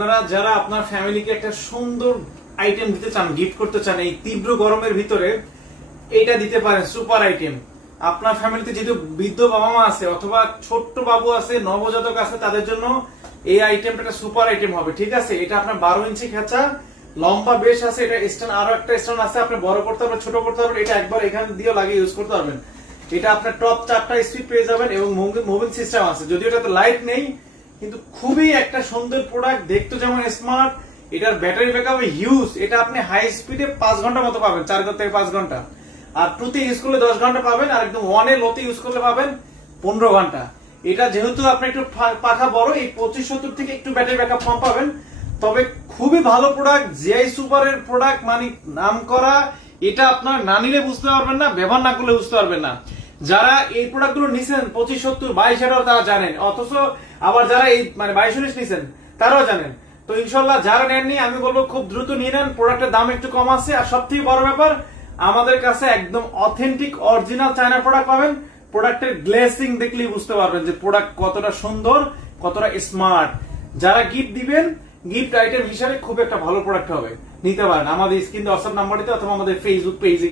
আপনারা যারা আপনার ফ্যামিলিকে একটা সুন্দর আইটেম দিতে চান, গিফট করতে চান এই তীব্র গরমের ভিতরে, এটা দিতে পারেন সুপার আইটেম। আপনার ফ্যামিলিতে যেহেতু বৃদ্ধ বাবা মা আছে অথবা ছোট্ট বাবু আছে, নবজাতক আছে, তাদের জন্য এই আইটেমটা একটা সুপার আইটেম হবে। ঠিক আছে, এটা আপনার 12 ইঞ্চি খাঁচা, লম্বা বেশ আছে, এটা স্ট্যান্ড আরো একটা স্ট্যান্ড আছে, আপনি বড় করতে পারবেন, ছোট করতে পারবেন, এটা একবার এখানে দিয়ে লাগিয়ে ইউজ করতে পারবেন। এটা আপনার টপ 4টা স্পিড পেয়ে যাবেন এবং মুভিং সিস্টেম আছে, যদিও এটাতে লাইট নেই, কিন্তু খুবই একটা সুন্দর প্রোডাক্ট, দেখতে যেমন স্মার্ট, এটার ব্যাটারি ব্যাকআপ হিউজ। এটা আপনি হাই স্পিডে 5 ঘন্টা মতো পাবেন, 4 থেকে 5 ঘন্টা, আর টুতে ইউজ করলে 10 ঘন্টা পাবেন, আর একদম ওয়ানে লোতে ইউজ করলে পাবেন 15 ঘন্টা। এটা যেহেতু আপনি একটু পাখা বড়, এই 2570 থেকে একটু ব্যাটারি ব্যাকআপ কম পাবেন, তবে খুবই ভালো প্রোডাক্ট, জিআই সুপারের প্রোডাক্ট, মানে নাম করা। এটা আপনার না নিলে বুঝতে পারবেন না, ব্যবহার না করলে বুঝতে পারবেন না। যারা এই প্রোডাক্ট গুলো নিছেন 2570 22 তারা জানেন, অথচ আবার যারা এই মানে 22 নিছেন তারাও জানেন। তো ইনশাল্লাহ যারা নেননি আমি বলবো খুব দ্রুত নিয়ে নেন, প্রোডাক্টের দাম একটু কম আছে। আর সব থেকে বড় ব্যাপার, আমাদের কাছে একদম অথেন্টিক অরিজিনাল চায়না প্রোডাক্ট পাবেন। প্রোডাক্টের গ্লেসিং দেখলেই বুঝতে পারবেন যে প্রোডাক্ট কতটা সুন্দর, কতটা স্মার্ট। যারা গিফট দিবেন, গিফট আইটেম হিসাবে খুব একটা ভালো প্রোডাক্ট হবে, নিতে পারেন। আমাদের স্ক্রিনে হোয়াটসঅ্যাপ নাম্বারটিতে অথবা আমাদের ফেসবুক পেজে